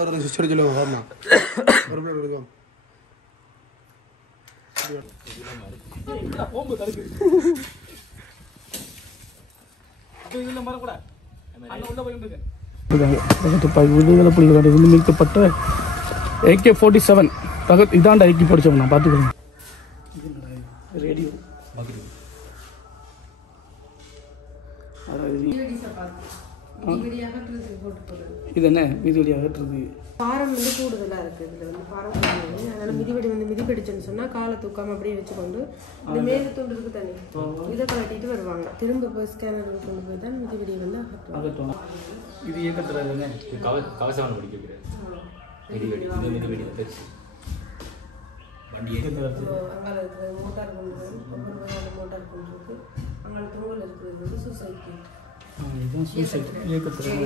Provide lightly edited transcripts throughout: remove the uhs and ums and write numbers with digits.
ஒரு சிஸ்டர் சொல்லுங்க வாமா ஒரு பிளேட் எடுங்க போம்பு தருக்கு அப்ப இதெல்லாம் மற கூட அண்ணா உள்ள போய் நிங்க இதுல புலிகளோட நிமிக்கப்பட்ட AK-47 தகத் இதாண்ட ஐக்கி படிச்சோம் நான் பாத்துக்கிறேன் ரேடியோ இது என்ன மிதிவெடி அகற்றுறது பாரம் வந்து கூடுதலாக இருக்குது இதில் வந்து பாரம் கூடுதல் அதனால் மிதிவெடி வந்து மிதிப்படிச்சுன்னு சொன்னால் காலை தூக்காமல் அப்படியே வச்சுக்கொண்டு இந்த மேலே தூண்டு இருக்கு தண்ணி இதை கலட்டிட்டு வருவாங்க திரும்ப போய் ஸ்கேனர் கொண்டு போய் தான் மிதிவெடியை வந்து அகற்றுவோம் இது இயக்கத்துறாங்க கவசம் முடிக்கிறார் மிதிவெடி இந்த மிதிவெடி வச்சு வண்டி அங்கே இருக்கிற மோட்டார் கொண்டு ஒவ்வொரு வகையான மோட்டார் கொண்டு இருக்கு அங்கே தூங்கல் இருக்கிறது வந்து சொசைட்டி இதுதான் சூசைட் இயக்கத்துறாங்க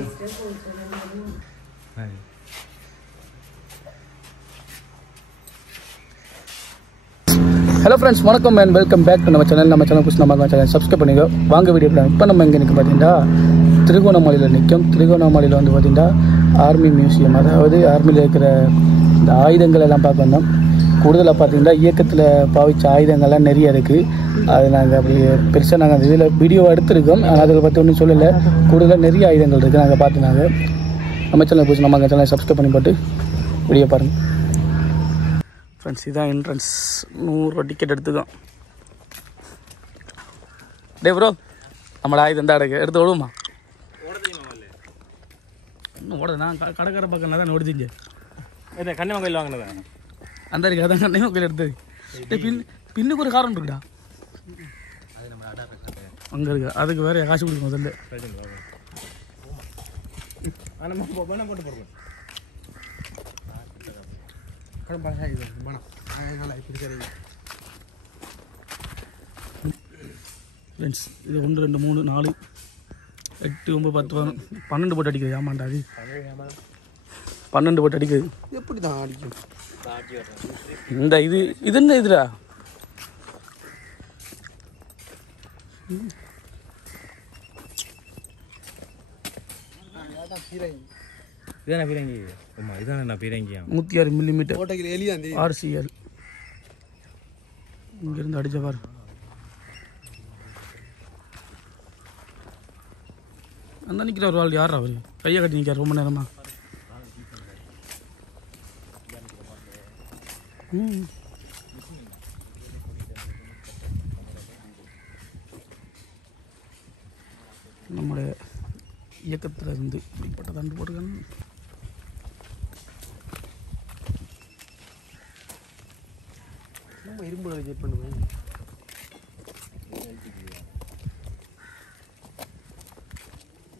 ஹலோ ஃப்ரெண்ட்ஸ் வணக்கம் அண்ட் வெல்கம் பேக் டு நம்ம சேனல் புதுசு நம்ம சேனல் சப்ஸ்கிரைப் பண்ணிக்கோ வாங்க வீடியோ இப்போ நம்ம எங்கே நிற்க பார்த்தீங்கன்னா திருகோணமலையில் நிற்கும் திருகோணமலையில் வந்து பார்த்தீங்கன்னா ஆர்மி மியூசியம் அதாவது ஆர்மியில் இருக்கிற இந்த ஆயுதங்கள் எல்லாம் பார்க்க வந்தோம் கூடுதலாக பார்த்தீங்கன்னா இயக்கத்தில் பாவிச்ச ஆயுதங்கள்லாம் நிறைய இருக்குது அது நாங்கள் அப்படி பெருசாக நாங்கள் அந்த இதில் வீடியோ எடுத்துருக்கோம் ஆனால் அதில் பற்றி ஒன்றும் சொல்லலை கூடுதலாக நிறைய ஆயுதங்கள் இருக்குது நாங்கள் பார்த்து நாங்கள் நம்ம சேனல் புதுசு நம்ம சேனலை சப்ஸ்கிரைப் பண்ணி போட்டு வீடியோ பாருங்கள் ஃப்ரெண்ட்ஸ் இதுதான் என்ட்ரன்ஸ் 100 ரூபா டிக்கெட் எடுத்துக்கோம் டே ப்ரோ நம்மளோட ஆயுதம் தான் எடுத்து ஓடுமா இன்னும் ஓடுது நான் கடைக்கார பக்கம் தான் ஓடுதிங்க கன்னியம்மன் கோயில் வாங்கினதா அந்த இருக்கு அதான் கன்னியம்மன் கோயில் எடுத்தது பின்னுக்கு ஒரு காரணம் இருக்குடா அங்கே இருக்கு அதுக்கு வேற காசு கொடுக்கணும் முதல்ல போட்டு போடுவோம் ஃப்ரெண்ட்ஸ் இது 1 2 3 4 8 9 10 12 போட்டு அடிக்கிறது ஆமாண்டா அது 12 போட்டு அடிக்கிறது எப்படி தான் அடிக்கும் இந்த இது என்ன இதுடா இதான பீரங்கி ஆமா இதான பீரங்கியா 106 மில்லிமீட்டர் RCL இங்கிருந்து அடிச்ச பாரு அந்த நிற்கிற ஒரு ஆள் யார் அவர் கையை கட்டி நிற்கார் ரொம்ப நேரமா நம்முடைய இயக்கத்தில் இருந்து இப்படிப்பட்ட தண்டு போட்டுக்கணும் நம்ம இரும்பு செக் பண்ணுவேன்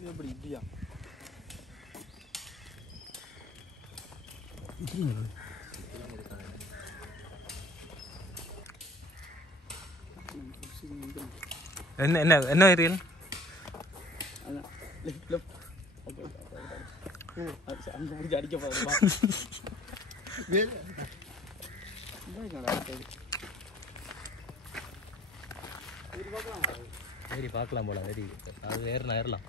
எப்படி இப்படியா என்ன என்ன என்ன ஏரியல் அடிக்க ஏறி பார்க்கலாம் போல ஏறி அது ஏறலாம்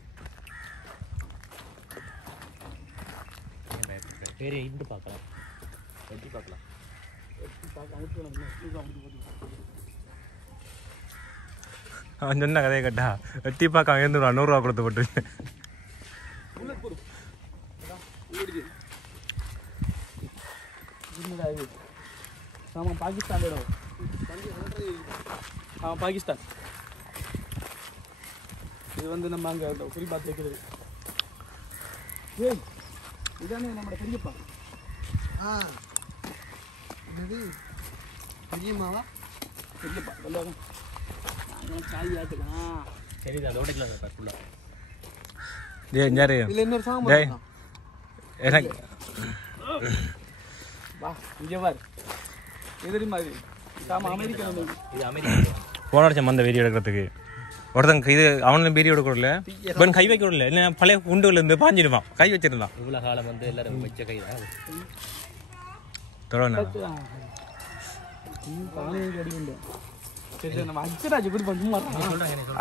ஏறி இருந்து பார்க்கலாம் எட்டி பார்க்கலாம் அவன் சொன்ன கதையை கேட்டா எட்டி பார்க்க அங்கே இருந்து 100 ரூபா கொடுத்து போட்டு ஆமாம் பாகிஸ்தான் பாகிஸ்தான் இது வந்து நம்ம அங்கே குறிப்பாக தேய்க்கிறது ஏய் இதானே நம்மளோட பெரியப்பா என்னது பெரியம்மாவா பெரியப்பா எல்லாரும் நாங்கள் காய் ஆட்டுக்கலாம் சரி அதோட ஃபுல்லாக இல்லை இன்னொரு சாங் எனக்கு வா இங்கே பார் எதிரி மாதிரி ஆமாம் அமெரிக்கா இது அமெரிக்கா போன வருஷம் அந்த வீடியோ எடுக்கிறதுக்கு ஒருத்தங்க இது அவனும் வீடியோ எடுக்கல இவன் கை வைக்க விடல இல்லை பழைய குண்டுல இருந்து பாஞ்சிடுவான் கை வச்சிருந்தான் இவ்வளோ காலம் வந்து எல்லாரும் வச்ச கை தான் தொடர்ந்து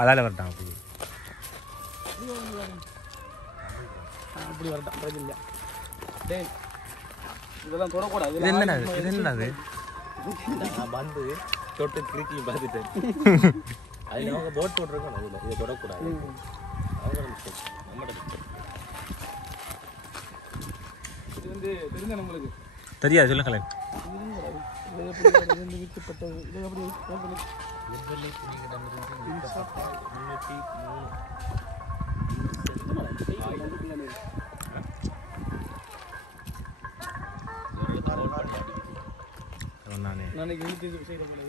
அதால வரட்டான் இப்படி வரட்டும் பிரச்சனை இல்லை. டேய் இதெல்லாம் தொடக்கூடாது. இது என்னடா இது என்னது நான் வந்து தொட்டு கிரிக்கி பார்த்துட்டேன். அது அவங்க போட் போட்டிருக்கோம். அதில் இதை தொடக்கூடாது. இது வந்து தெரிஞ்ச நம்மளுக்கு தெரியாது சொல்ல கலை நாளைக்கு இழுத்து செய்கிற போல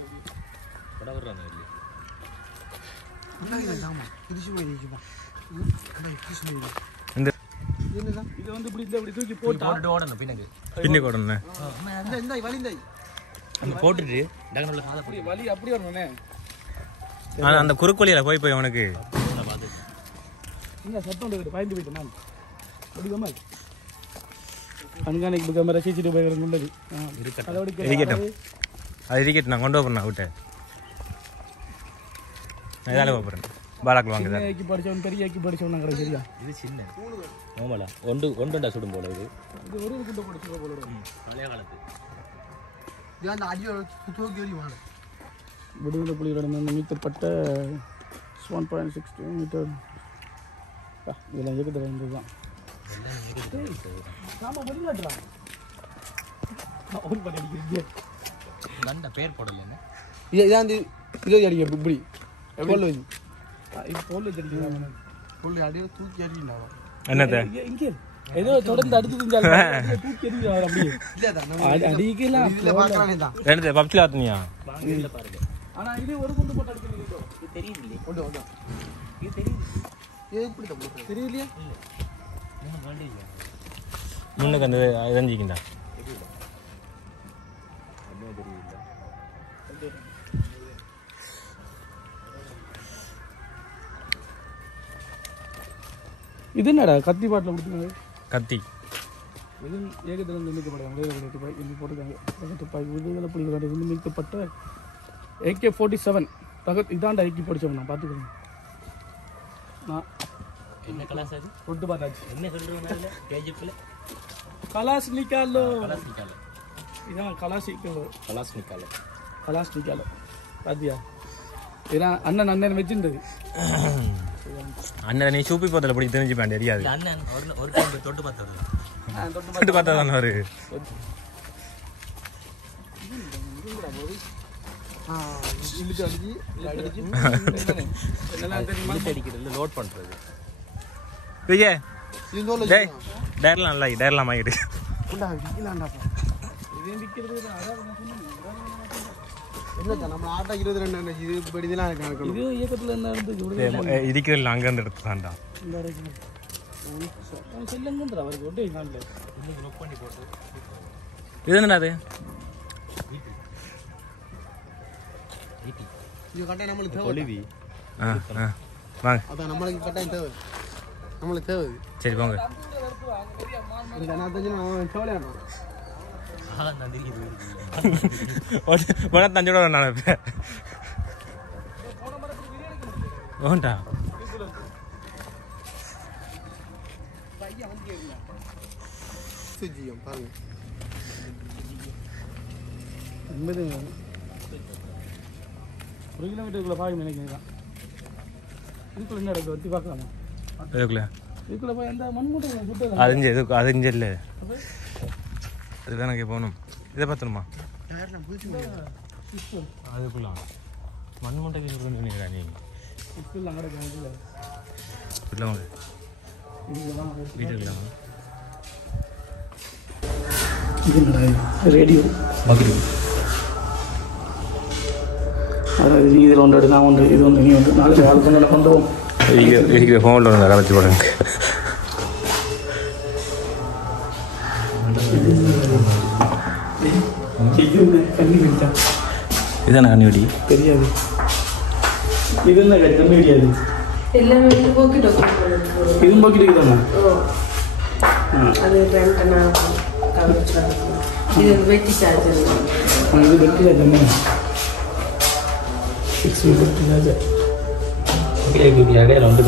இது வந்து இப்படி இப்படி தூக்கி போட்டு ஓடணும் பின்னாடி பின்னுக்கு ஓடணும் அந்த போட்டுட்டு அப்படி வலி அப்படி வரணும்ண்ணே. ஆனால் அந்த குறுக்கோலியில் போய் போய் அவனுக்கு என்ன சத்தம் இருக்குது பயந்து போயிட்டு நான் அப்படிதாம்மா கண்காணிப்பு கேமரா சிசிடிவி பயங்கரம் உள்ளது. இருக்கட்டும் அது இருக்கட்டும். நான் கொண்டு போகிறேன் விட்டேன். நான் இதால போகிறேன். பாலாக்கில் வாங்க சார். ஏக்கி படித்தவன் பெரிய ஏக்கி படித்தவன் நாங்கள் சரியா. இது சின்ன நோமலா ஒன்றுண்டா சுடும் போல இது இது ஒரு குண்டை படிச்சு போல பழைய காலத்து விடுதலை புலிகளிடம் மீட்கப்பட்ட 1.6 மீட்டர் இதெல்லாம் இயக்கத்தில் இருந்தது தான். நல்ல பேர் போடலைன்னு இதாந்து இருபது அடிக்க இப்படி போல் வச்சு போல் வச்சு அடிக்கிறாங்க. போல் அடியில் தூக்கி அடிக்கிறாங்க. என்னத்த இங்கே ஏதோ தொடர்ந்து அடிச்சு தூக்கி எறிஞ்சாங்க. அப்படியே அடிக்கலாம் என்னது பப்ஜி ஆத்துனியா? ஆனா இது ஒரு குண்டு போட்டு அடிக்கிறது தெரியுது ஒன்று இது தெரியுது தெரியலையா? முன்னுக்கு அந்த இறஞ்சிக்கிண்டா இது என்னடா கத்தி பாட்டில் கொடுத்துருக்காங்க. கத்தி இது ஏகத்திலிருந்து மீட்கப்பட்டாங்க. இங்கே போட்டிருக்காங்க துப்பாக்கி விடுதலை புலிகளிடம் மீட்கப்பட்ட AK-47 இதாண்டா ஏக்கி படித்தவன் நான் பார்த்துக்கிறேன். நான் என்ன கலாஸ் அது தொட்டு பார்த்தாச்சு. என்ன சொல்கிறோம் கேஜிஎஃப்ல கலாஸ் நிக்காலோ கலாஸ் நிக்காலோ இதான் கலாசிக்கலோ கலாஸ் நிக்காலோ பாத்தியா? இதான் அண்ணன் வச்சுருந்தது. அண்ணன் நீ சூப்பி போதில் பிடிச்சி தெரிஞ்சுப்பேன். தெரியாது அண்ணன் ஒரு டைம் தொட்டு பார்த்தது தொட்டு பார்த்தா தானே ஒரு அடிக்கிறது லோட் பண்ணுறது விஜய் டேய் டேர்லாம் நல்லா டேர்லாம் ஆகிட்டு இருக்கிற அங்கேருந்து எடுத்து தான்டா. இது என்னடா அது? கொழுவி வாங்க நம்மளுக்கு தேவை. சரி போங்க. தஞ்சோட நான் ஓண்டா பாருங்க ஒரு கிலோமீட்டருக்குள்ள பாருங்க நினைக்கிறேன். இதுக்குள்ள என்ன இருக்கு வத்தி பார்க்கலாமா? இதுக்குள்ள போய் எந்த மண்மூட்டை சுட்டு அதிஞ்சு எதுக்கு அதிஞ்சு இல்லை அதுதான் எனக்கு போகணும். இதை பார்த்துணுமா அதுக்குள்ள மண் மூட்டைக்கு சொல்லுறா நீ இப்பெல்லாம் கிடைக்கும் இல்லை வாங்க வீட்டுக்கு ரேடியோ அதாவது நீ இதில் ஒன்று நான் ஒன்று இது ஒன்று நீ ஒன்று நாளைக்கு கால் பண்ண கொண்டு இருக்கிற ஃபோனில் ஒன்று வேலை வச்சு போடுங்க. இதான கண்ணி வெடி தெரியாது. இது என்ன கண்ணி வெடியாது எல்லாமே போக்கிட்டு இதுவும் போக்கிட்டு தானே. அது ரெண்டனா இது வெட்டி சார்ஜர் இது வெட்டி சார்ஜர் 6 வெட்டி சார்ஜர் இடையில ஒன்று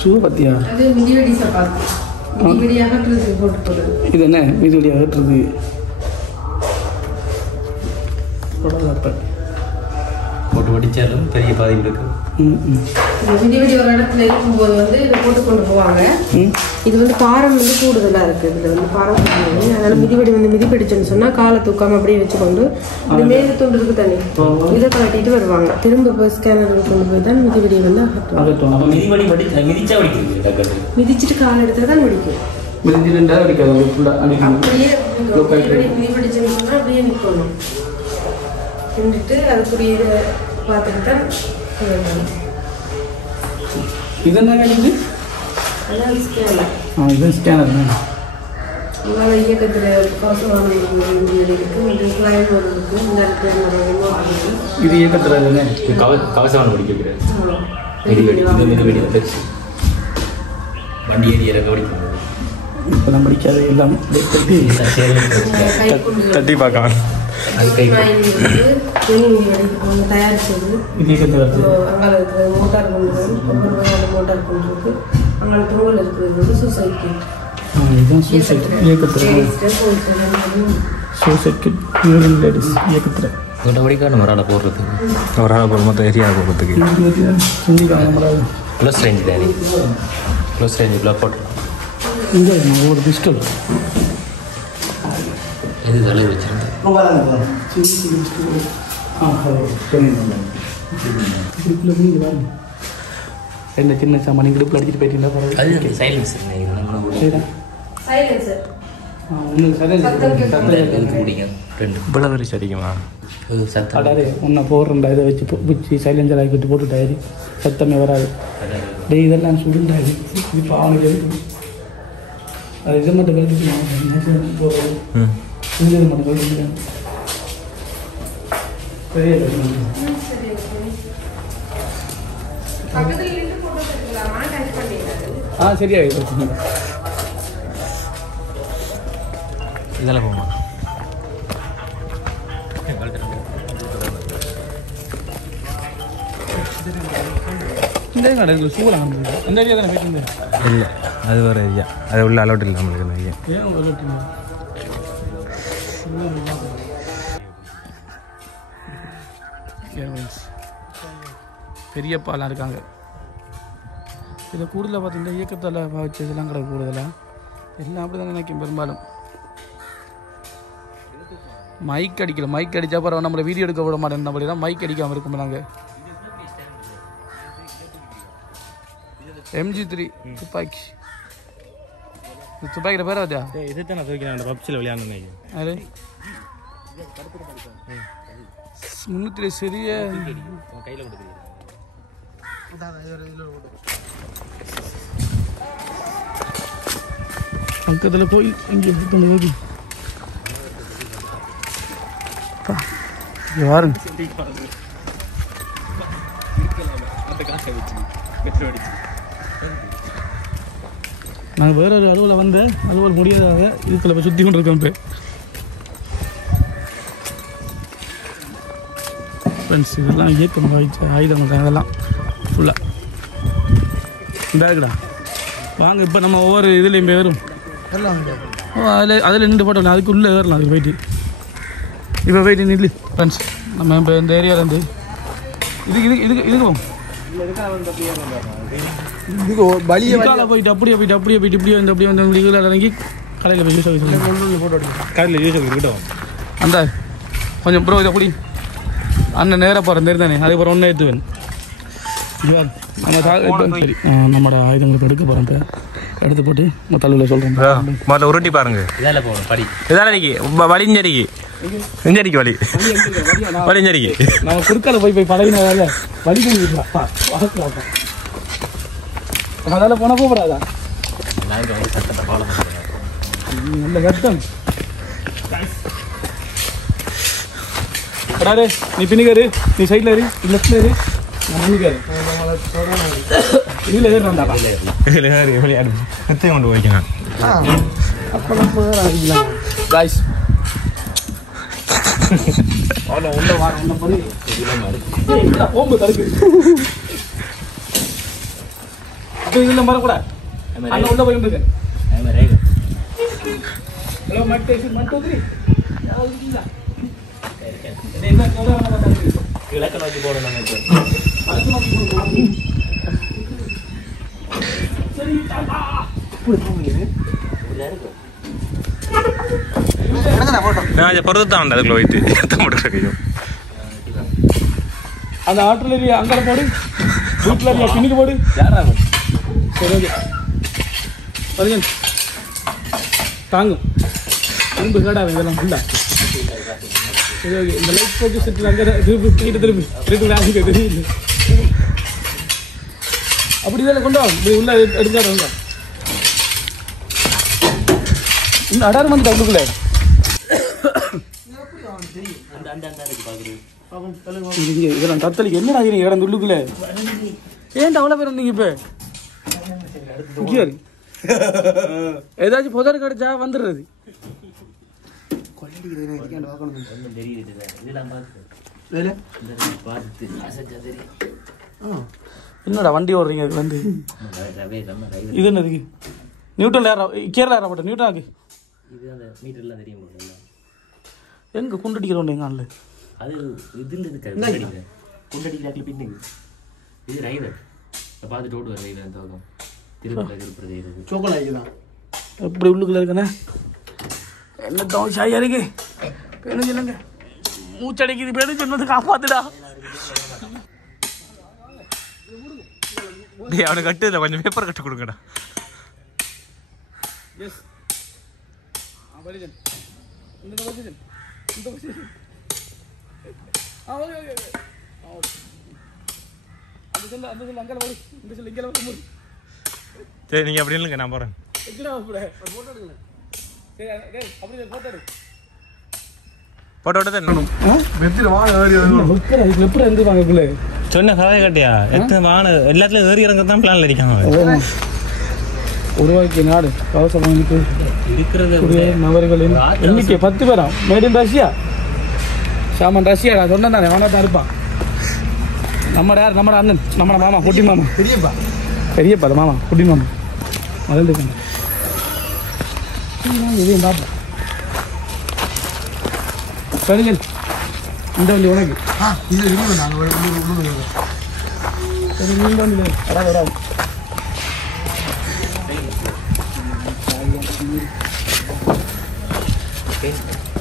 ஷூ பத்தியா இது என்ன மிதிவெடி அகற்றுறது போட்டு வடிச்சாலும் பெரிய பாதிப்பு இருக்கு. மிதிவெடி ஒரு இடத்துல இருக்கும்போது வந்து இதை போட்டு கொண்டு போவாங்க. இது வந்து பாரம் வந்து கூடுதலாக இருக்குது. இதில் வந்து பாரம் கூடுதல். அதனால் மிதிவெடி வந்து மிதிப்பிடிச்சுன்னு சொன்னால் காலை தூக்காமல் அப்படியே வச்சுக்கொண்டு இந்த மேலே துண்டு இருக்கு தண்ணி இதை கலட்டிட்டு வருவாங்க. திரும்ப இப்போ ஸ்கேனர் கொண்டு போய் தான் மிதிவெடியை வந்து அகற்றுவாங்க. மிதிச்சுட்டு காலை எடுத்தால் தான் முடிக்கும். அப்படியே மிதிப்பிடிச்சுன்னு சொன்னால் அப்படியே நிற்கணும். நின்றுட்டு அதுக்குரிய இதை பார்த்துட்டு தான் இதெல்லாம் இது ஸ்கேனர் இயக்கத்தில் இது இயக்கத்தில் கவசம் பிடிக்கிறேன். வண்டி ஏறி இறக்க பிடிக்கும். இப்போ நம்ம படிக்காத எல்லாம் தட்டி பார்க்கலாம். அது கை தயாரிச்சது அங்கே இருக்கிற மோட்டார் கொண்டு ஒவ்வொரு வகையான மோட்டார் கொண்டு இருக்கு. அங்கே தோல் இருக்கிறது வந்து சொசைட்டி இதுதான் சூசைட் இயக்கத்தில் சூசைட் யூரின் லேடிஸ் இயக்கத்தில் நம்ம ஒரு ஆளை போடுறதுக்கு ஒரு ஆளை போகிற மொத்தம் ஏரியா போகிறதுக்கு செஞ்சுக்காங்க. ப்ளஸ் ரேஞ்சு தானே. ப்ளஸ் ரேஞ்சுக்குள்ளே போட்டுருக்கோம். இங்கே ஒரு பிஸ்டல் இது தலை வச்சுருந்தேன். என்ன சின்ன சாமான் இடுப்பில் அடிச்சுட்டு போயிட்டீங்களா? அது சைலன்ஸ் இவ்வளோ சரிக்குமா? அடாரு உன்னை போடுறா இதை வச்சு பிடிச்சி சைலன்சர் ஆகிட்டு போட்டுட்டாரு. சத்தமே வராது. டே இதெல்லாம் சுடுண்டாரு. இப்போ அவனுக்கு அது இதை மட்டும் கழிச்சுக்கலாம். போடுறது செஞ்சது மட்டும் கழிச்சுக்கலாம். பெரிய சரியாயிடும். இதெல்லாம் போமா இந்த கடை சூழலாம் அந்த ஏரியா தானே போயிட்டு இருந்தேன். இல்லை, அது வேறு ஏரியா. அது உள்ள அலௌட் இல்லை நம்மளுக்கு நிறைய. ஏன் பெரிய பாலாம் இருக்காங்க. இதை கூடுதலாக பார்த்தீங்கன்னா இயக்கத்தில் வச்சு இதெல்லாம் கிடக்கு. கூடுதலாக எல்லாம் அப்படி தான் நினைக்கும். பெரும்பாலும் மைக் அடிக்கல. மைக் அடித்தா அப்புறம் நம்மளை வீடியோ எடுக்க விட மாட்டேன். நம்மளே தான் மைக் அடிக்காமல் இருக்கும். நாங்கள் MG3 துப்பாக்கி. துப்பாக்கிற பேர வச்சா இது தான் நான் தூக்கினேன். அந்த பப்ஸில் விளையாடுனேன். அது 300 சிறிய கையில் கொடுத்து பக்கத்தில் போய் இங்கே போய் பாருங்க. நாங்கள் வேற ஒரு அலுவலை வந்தேன். அலுவல் முடியாத இதுக்குள்ள போய் சுற்றி கொண்டு இருக்கோம். இப்போ ஃப்ரெண்ட்ஸ் இதெல்லாம் இயக்கம் பாய்ச்ச ஆயுதங்கள் அதெல்லாம் ஃபுல்லாக இந்த இருக்குடா. வாங்க இப்போ நம்ம ஒவ்வொரு இதுலேயும் போய் வரும். அதில் நின்று போட்டோம். அதுக்குள்ளே ஏறலாம். அதுக்கு போயிட்டு இப்போ போயிட்டு நில்லு ஃப்ரெண்ட்ஸ். நம்ம இப்போ இந்த ஏரியாவிலேருந்து இதுக்கு போவோம். போயிட்டு அப்படியே போயிட்டு இப்படியே வந்து அப்படியே வந்து வீட்டில் இறங்கி கடையில் போய் யூஸ் ஆகி போட்டோ கடையில் யூஸ் ஆகிக்கிட்டோம். அந்த கொஞ்சம் ப்ரோ இதை அப்படி அண்ணன் நேராக போகிறேன் தெரிந்தானே. அதுக்கப்புறம் ஒன்றே எடுத்துவேன். சரி நம்மளோட ஆயுதங்களை எடுக்க போகிறேன். இப்போ எடுத்து போட்டு தலையில் சொல்கிறேன். முதல்ல உருட்டி பாருங்க. இதால போகணும் படி. இதால வலிஞ்சரிக்கு இஞ்சரிக்கு வலி வலிஞ்சரிக்கு நம்ம குறுக்கால போய் பழகினால வலி பண்ணிக்கலாம். அதெல்லாம் போனால் போகக்கூடாதா? நல்ல கஷ்டம். நீ பின்னிக்காரு, நீ சைடில் ஏறி லெஃப்டில் ஏறி இதில் ஏறினாண்டா விளையாடு நிறுத்தி கொண்டு போய்க்கணும் காய்ஸ் உள்ள பண்ணி ஓம்பு தடுக்கு இதில் மறக்கூடாது அண்ணன் உள்ள போயிட்டு இருக்கேன் ஹலோ மட்டும் கிழக்கு நோக்கி போடணும் நான் பொறுத்தான் அதுக்குள்ள போயிட்டு எத்த முடியும் அந்த ஆர்டிலரி அங்கே போடு வீட்டில் பின்னுக்கு போடு சரி ஓகே வருங்க தாங்கும் திரும்ப கேடாது இதெல்லாம் ஃபுல்லாக சரி ஓகே இந்த லைட் போட்டு செட்டு அங்கே திருப்பி ஆகிட்டு தெரியல அப்படி இதில் கொண்டு வா இப்படி உள்ள எடுக்காத வந்தா இந்த அடாரம் வந்துட்டு அவங்களுக்குள்ள இங்கே இதெல்லாம் தத்தளிக்கு என்னடா ஆகிறீங்க இடம் உள்ளுக்குள்ள ஏன்டா அவ்வளோ பேர் வந்தீங்க இப்போ ஏதாச்சும் புதர் கிடைச்சா வந்துடுறது என்னடா வண்டி ஓடுறீங்க அது வந்து இது என்னதுக்கு நியூட்டன் ஏறா கேரளா ஏறா போட்ட நியூட்டனாக்கு எங்க குண்டடிக்கிறோம் எங்க ஆள் அது இதில் இருக்கு குண்டடிக்கல பின்னுக்கு இது ரைவர் பார்த்துட்டு ஓடுவார் ரைவர் அந்த பக்கம் திருப்பதி சோக்கலாய்க்குதான் எப்படி உள்ளுக்குள்ள இருக்கண்ணே என்ன தோசை ஆயா இருக்கு பேரு சொல்லுங்க மூச்சடைக்குது பேரு சொன்னது காப்பாத்துடா அவனுக்கு கட்டு இல்லை கொஞ்சம் பேப்பர் கட்டு கொடுங்கடா எஸ் இந்த பொசிஷன் ஓகே அந்த சொல்ல அங்கே வலி இந்த சொல்ல இங்கே வர முடியும் சரி நீங்கள் அப்படி இல்லைங்க நான் போகிறேன் ஃபோட்டோ எடுங்களேன் சரி அப்படி ஃபோட்டோ எடு போட்டோ விட்டு தான் எப்படி இருந்து வாங்கக்குள்ள சொன்ன கதை கட்டியா எத்தனை வாங்க எல்லாத்துலையும் ஏறி இறங்க தான் பிளான்ல இருக்காங்க உருவாக்கிய நாடு கவசமானிக்கு இருக்கிறது நபர்களின் எண்ணிக்கை 10 பேரா மேட் இன் ரஷ்யா சாமான் ரஷ்யா நான் சொன்னேன் தானே அவனா தான் இருப்பான் நம்மட யார் நம்மட அண்ணன் நம்மட மாமா குட்டி மாமா பெரியப்பா மாமா குட்டி மாமா முதல் இருக்காங்க இதையும் பார்ப்போம் சரிங்க இந்த வண்டி உனக்கு சரி நீங்க வந்து அடா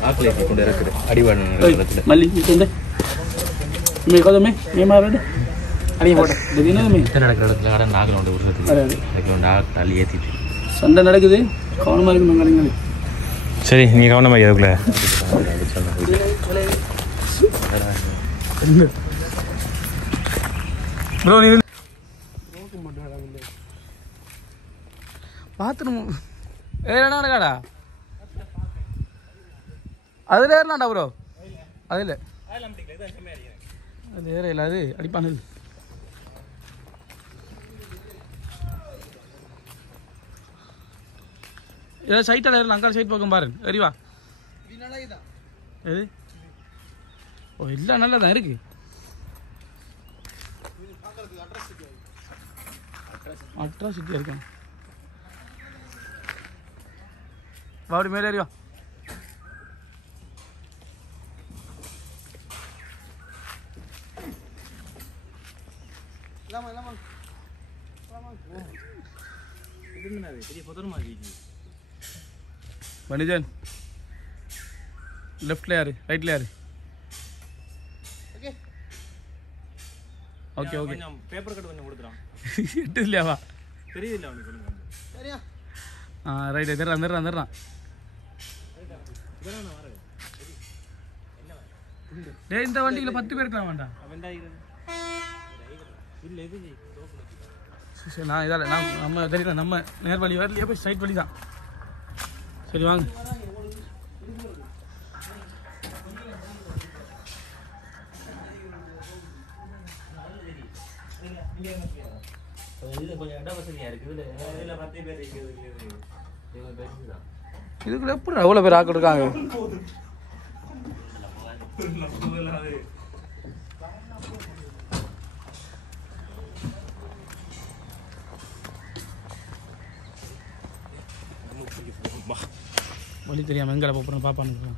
ஆக்களை கொண்டு இருக்குது அடிவான மல்லி මේ කොහොමද මේ මාරද අනිය කොට දෙදිනද මේ நடக்கிற இடத்துல கடை நாகல வந்து விடுறது அதுக்கு வந்து ஆக்கள் ஏற்றிட்டு சண்டை நடக்குது கவனமா இருக்கணும் கடைங்களே சரி நீ கவனமா அதுக்குள்ள ப்ரோ நீ பாத்ரூம் ஏறடா கடா அதுல ஏறலாம்டா ப்ரோ அதுல அது ஏற இல்லை அது அடிப்பானது ஏதாவது சைட்டால் ஏறலாம் அங்கால சைட் பக்கம் பாரு அறிவா எது ஓ எல்லாம் நல்லா தான் இருக்கு அட்ராசிட்டியாக இருக்கேன் அப்படி மேலே அறிவா வணிஜன் லெஃப்ட்ல யாரு ரைட்ல யாரு ஓகே ஓகே பேப்பர் கட் கொஞ்சம் கொடுத்துறான் எட்டு இல்லையாவா தெரியுது அவனுக்கு சரியா ரைட் வந்துடுறான் டே இந்த வண்டியில 10 பேர் இருக்கலாம் வேண்டாம் சரி நான் இதால நம்ம தெரியல நம்ம நேர் வழி வரலையே போய் ஸ்ட்ரைட் வழி தான் சரி வாங்க கொஞ்சம் இட வசதியா இருக்கு. இதுல 10 பேர் இருக்குது. இதுக்குள்ள எப்படி அவ்வளோ பேர் ஆக்கிட்டு இருக்காங்க? வழி தெரியாமல் எங்களை போகிறோம் பாப்பான்னு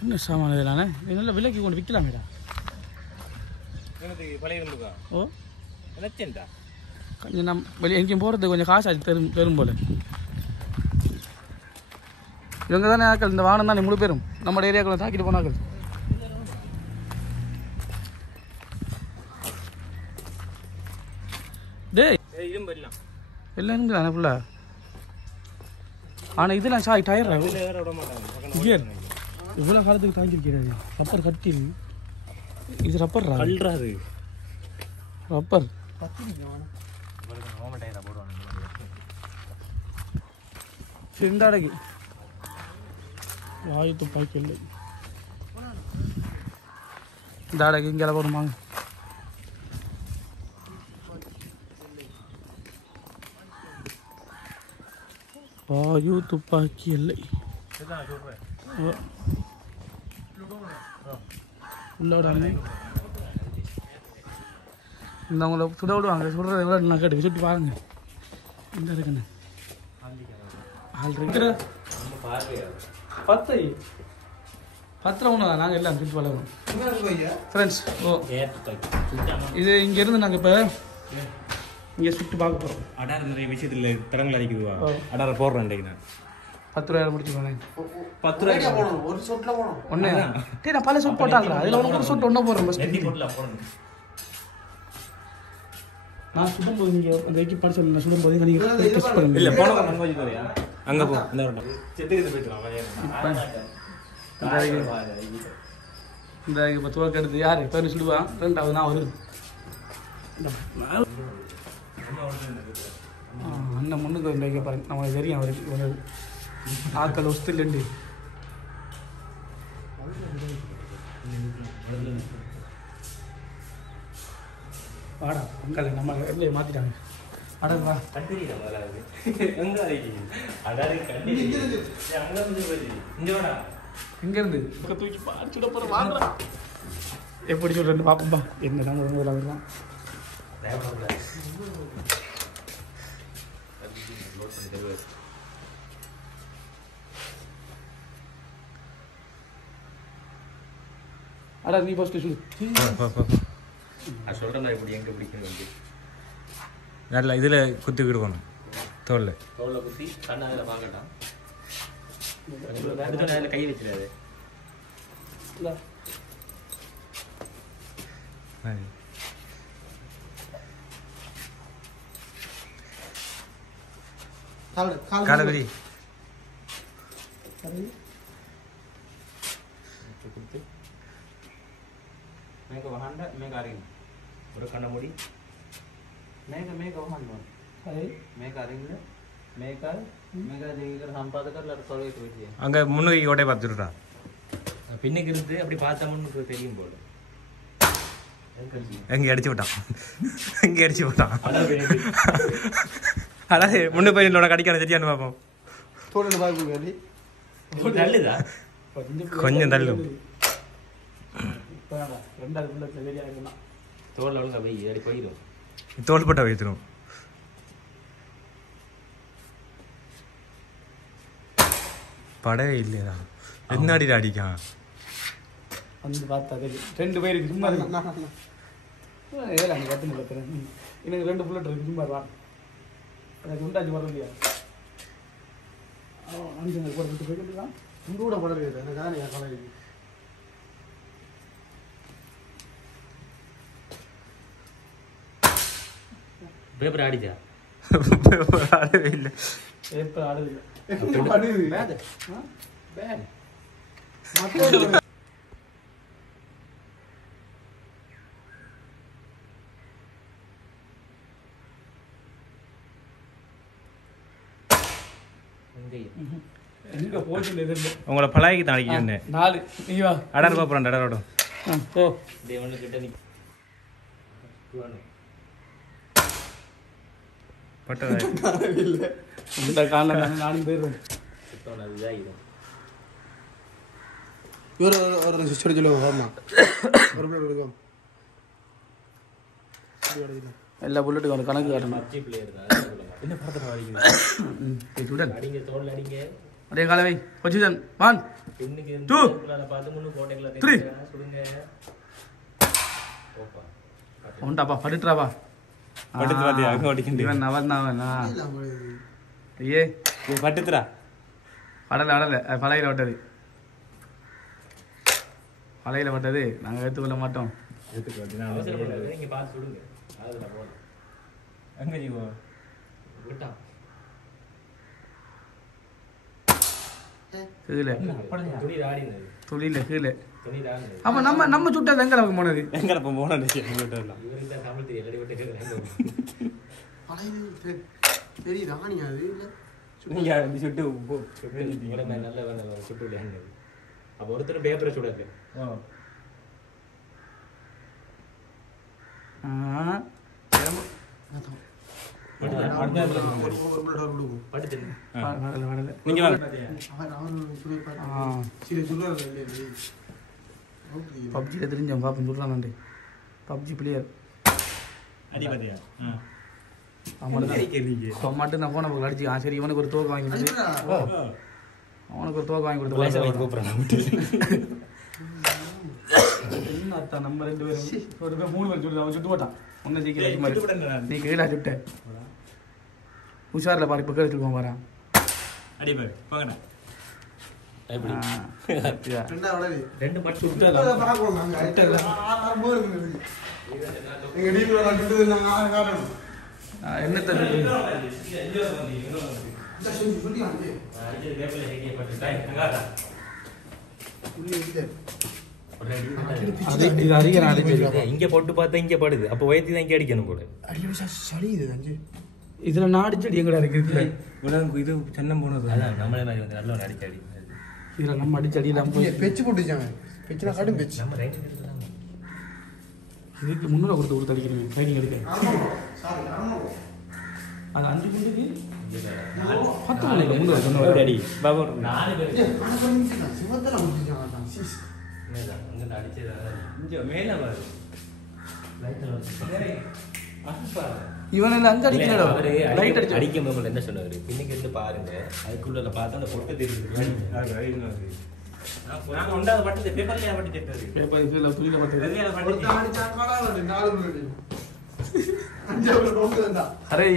என்ன சாமான இதெல்லாம் இது நல்ல விலைக்கு கொண்டு விற்கலாமேடா. ஓ கொஞ்சம் நம் வெளியே எங்கேயும் போகிறதுக்கு கொஞ்சம் காசு ஆச்சு தரும் போல. இவங்க தானே ஆக்கள், இந்த வாகனம் தானே முழு பேரும் நம்ம ஏரியாக்குள்ள தாக்கிட்டு போனாக்கள். டேய் எல்லாம் இருந்து தானே ஃபுல்லா. ஆனால் இதெல்லாம் சாய் டயர் இவ்வளோ காலத்துக்கு தாங்கியிருக்கிறது. ரப்பர் கட்டி இது ரப்பர் அல்றாது ரப்பர் சிந்தாடகி வாயு துப்பாக்கி இல்லை. இந்த அடகு இங்கே போடுமாங்க. வாயு துப்பாக்கி இல்லை. உள்ளோட இந்த அவங்கள சுட விடுவாங்க. சுடுறத விட நான் கேட்டு சுட்டி பாருங்க. இந்த இருக்குண்ணே ஆள் இருக்கிற 10 10 ஒன்று தான். நாங்கள் எல்லாம் சுற்றி பழகிறோம் ஃப்ரெண்ட்ஸ். ஓ இது இங்கேருந்து நாங்கள் இப்போ இங்கே சுற்றி பார்க்க போகிறோம். அடார் நிறைய விஷயத்துல திறங்கள் அடிக்குதுவா. அடார போடுறேன் இன்றைக்கு நான் 10 ரூபாய் முடிச்சுக்கோண்ணே. 10 ரூபாய் ஒரு சொட்ல போகணும். ஒன்று டே நான் பல சொட் போட்டாங்களா? அதில் ஒன்று ஒரு சொட்டு ஒன்றா போடுறேன். பஸ் நான் சுடும்போது நீங்கள் அந்த வைக்கி படிச்சு நான் சுடும்போது நீங்கள் டெஸ்ட் பண்ணுங்க. இல்லை போன அங்கே போ இந்த இப்போ துவக்க எடுத்து யார் பேர் சுடுவான். 2வது நான் வருது அண்ணன் முன்னுக்கு வந்து வைக்க பாருங்க. நம்மளுக்கு தெரியும் அவருக்கு இவங்க ஆக்கள் ஒஸ்தில்லைண்டு. வாடா அங்கே நம்ம இல்லையே மாற்றிட்டாங்க. அடவா எங்கேருந்து தூக்கி சுட போகிற வாங்க. எப்படி சொல்கிறேன்னு பார்ப்போம்பா. என்ன தான் முதலாம் அடா நீ ஃபஸ்ட்டு சொல்லு. சொல்றேன் இப்படி எங்க பிடிக்கணும். நல்ல இதில் குத்தி கொடுக்கணும். தோல்ல குத்தி கண்ணால வாங்கட்டான். கை வச்சிடாது. காலவரி மேக வஹாண்ட மேக அரிங் ஒரு கண்ண மூடி மேக மேக வஹாண்ட மேக அரிங்ல மேக மேக ஜெயிக்கிற சம்பாதகர்ல சொல்லிட்டு போயிடுச்சு. அங்கே முன்னுக்கு ஓட்டை பார்த்துட்டா பின்னுக்கு இருந்து அப்படி பார்த்தா முன்னுக்கு தெரியும் போல. எங்கே அடிச்சு விட்டான். எங்கே அடிச்சு விட்டான். அதாவது முன்னு போய் என்னோட கடிக்கான சரியானு பார்ப்போம். நல்லதா கொஞ்சம் தள்ளும். தோல் ஒழுங்கா வை அடி போயிடும். தோள்பட்ட வைத்திரும். படவே இல்லையா என்னாடி அடிக்கான் வந்து பார்த்தா தெரியும். 2 பேருக்கு சும்மா ஏழாங்க 10 எனக்கு 2 புல்லட் இருக்கு. சும்மா வா எனக்கு உண்டாச்சு வர இல்லையா. அஞ்சு கூட விட்டு போய்க்கலாம். உங்க கூட படம் இருக்குது எனக்கு தான் என் கொலை. பேப்பர் ஆடிச்சா ஆடவே இல்லை. பேப்பர் ஆடுது எங்க போச்சு எதிர்ல உங்களை பழகி தான் அடிக்கிறேன். 4 நீ வா அடார் பாப்புறேன். அடாரோடும் ஓ தேவனு கிட்ட நீ இந்த காரணம் நானும் போயிடுவேன். ஒரு சொல்லுவோம் எல்லா புல்லட்டுக்கும் ஒரு கணக்கு காட்டணும். அதே காலவை பொசிஷன் 1 2 3 உண்டாப்பா படுத்துறாப்பா. இவன் நவர்னாவனா ஐயே பட்டுத்துறா அடலை பழையில விட்டது. பழையில விட்டது நாங்கள் எடுத்துக்கொள்ள மாட்டோம். கீழே துளியில கீழே. ஆமா நம்ம சுட்டது எங்க போனது? ஒருத்தர் பேப்பரை சுடாது. பப்ஜியில் தெரிஞ்சோம் பாப்போம் சொல்லலாம்டே. பப்ஜி பிளேயர் மட்டும் நான் போன போக்கு அடிச்சு சரி இவனுக்கு ஒரு தோக்கு வாங்கி கொடுத்து அவனுக்கு ஒரு தோக்கு வாங்கி கொடுத்து என்ன அர்த்தம்? நம்ம 2 பேரும் ஒரு 3 பேர் சொல்லி அவன் சுட்டு போட்டான். ஒன்னும் சீக்கிரம் நீ கீழே சுட்ட உஷாரில் பாரு. இப்போ கேட்டுருக்கோம் பாரு. என்னத்த இங்க போட்டு பார்த்தா இங்க படுது. அப்ப வயத்தி தான் இங்க அடிக்கணும் போல. இதுல நாடு செடி எங்கடா இருக்கு? இது சென்னம் போனது நம்மளே மாதிரி வந்து நல்ல அடிச்சடி. இதுல நம்ம அடிச்சடி எல்லாம் போய் பெச்சு போட்டுச்சாங்க. பெச்சுனா கடும் பெச்சு. நம்ம ரைட் இதுக்கு 300 கொடுத்து அடிக்கிறீங்க ட்ரைனிங் எடுக்க. அது 5 குண்டுக்கு 10 இல்லை 300 சொன்ன அடி பாபா 4 பேர் சிவத்தல முடிச்சாங்க. சீஸ் அங்க அடிச்சது இங்க மேல வர லைட்ல இவனெல்லாம் அங்க அடிக்கலடா. லைட் அடிச்சு அடிக்கும் போது என்ன சொன்னாரு? பின்னுக்கு இருந்து பாருங்க. அதுக்குள்ள பார்த்தா அந்த பொட்டு தெரியுது. நான் கொண்டாத பட்டு பேப்பர்லயே பட்டு தெரியுது. பேப்பர் இதுல துணில பட்டு ஒரு அடிச்சா காலால 4 மினிட் 5 மினிட் போகுதுடா. அரே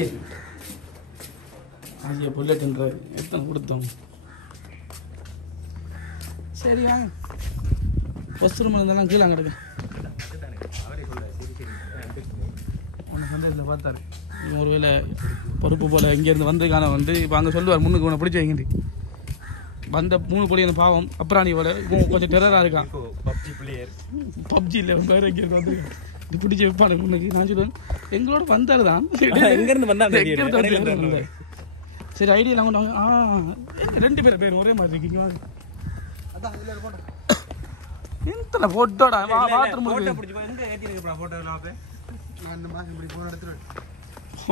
ஆசியா புல்லட்ன்ற எத்தனை கொடுத்தோம்? சரி வாங்க. ஃபர்ஸ்ட் ரூம்ல இருந்தாலும் கீழே கிடக்கு. உனக்கு வந்து இதில் பார்த்தாரு ஒருவேளை பொறுப்பு போல் இங்கேருந்து வந்ததுக்கான வந்து இப்போ அங்கே சொல்லுவார் முன்னுக்கு உன்னை பிடிச்சி வைங்கடி வந்த 3 பொடி அந்த பாவம் அப்புறம் நீ போல கொஞ்சம் டெரராக இருக்கான். பப்ஜி பிளேயர் பப்ஜி இல்லை வேறு எங்கே வந்து இது பிடிச்சி வைப்பாடு முன்னுக்கு. நான் சொல்லுவேன் எங்களோட வந்தார் தான் எங்கேருந்து வந்தாங்க. சரி ஐடியா கொண்டு வாங்க. 2 பேர் ஒரே மாதிரி இருக்கீங்க. அதான் இதுல இருக்கணும். எத்தனை போட்டோடா பாத்ரூம் போட்டோ பிடிச்சி எங்க ஏத்தி இருக்கா போட்டோ எல்லாம் நான் இந்த மாசம் இப்படி போன எடுத்துறேன்.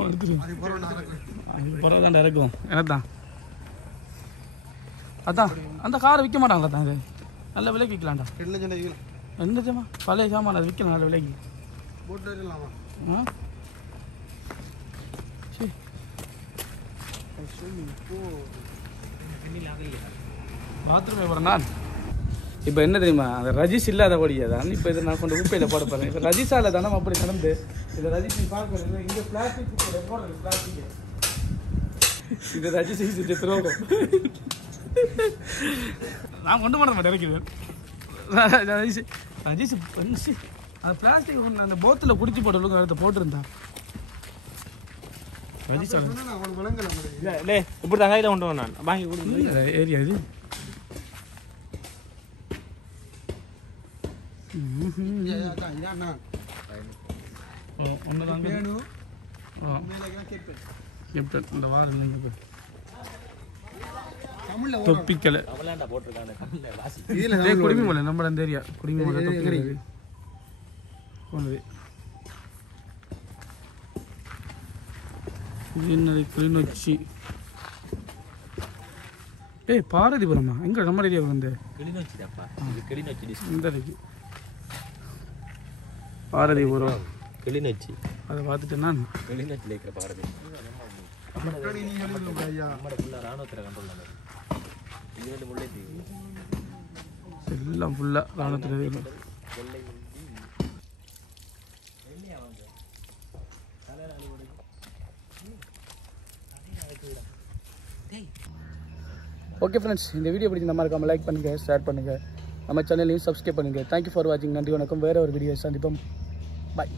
எடுத்துருவேன். அது போற நடக்கும். பரவாயில்ல இருக்கும் எனதான். அதான் அந்த காரை விற்க மாட்டாங்களா தான்? இது நல்ல விலைக்கு விற்கலாம்டா. 2 லட்சம் ரூபாய் என்ன ஜாமா பழைய சாமான் அது விற்கலாம் நல்ல விலைக்கு. போட்டு வரலாமா? சரி பாத்ரூம் போகிறேன் நான். இப்போ என்ன தெரியுமா அந்த ரஜிஸ் இல்லாத படியா தான் இப்போ இதை நான் கொண்டு உப்பையில் போட போகிறேன். இப்போ ரஜிஸால் தானே அப்படி நடந்து இதை ரஜிஸ் பார்க்குறது இங்கே பிளாஸ்டிக் பிளாஸ்டிக் இது ரஜிஸ் துரோகம் நான் கொண்டு போட மாட்டேன் இறக்கிறேன். ரஜிஸ் ரஜிஸ் அது பிளாஸ்டிக் கொண்டு அந்த போத்தில் குடிச்சு போட்டு அதை போட்டிருந்தான் ரஜிஸால் அவனுக்கு விளங்கல முடியும். இல்லை இப்படி தான் கையில் கொண்டு வந்தான் வாங்கி கொடுங்க ஏரியா இது. இந்த வாரம் தொப்பிக்கலை குடிமி மலை நம்ம அந்த ஏரியா குடிமி மலை தொப்பிக்கலை போனது. இது என்னது கிளிநொச்சி. ஏய் பாரதிபுரமா எங்க நம்ம ஏரியா வந்து கிளிநொச்சிடாப்பா. இது கிளிநொச்சி டிஸ்ட்ரிக்ட். இந்த இருக்கு பாரதிபுரம். கிளிநொச்சி. அதை பார்த்துட்டு நான் கிளிநொச்சியில் இருக்கிற பாரதி. நம்மட ஃபுல்லாக ராணுவத்தில் கண்ட்ரோல் பண்ணது. இது வந்து முல்லைத்தீவு. எல்லாம் ஃபுல்லாக ராணுவத்தில். ஓகே ஃப்ரெண்ட்ஸ், இந்த வீடியோ பிடிச்சி நம்ம இருக்காமல் லைக் பண்ணுங்கள், ஷேர் பண்ணுங்கள், நம்ம சேனலையும் சப்ஸ்கிரைப் பண்ணுங்கள். தேங்க்யூ ஃபார் வாட்சிங். நன்றி, வணக்கம். வேறு ஒரு வீடியோ சந்திப்போம். பாய்.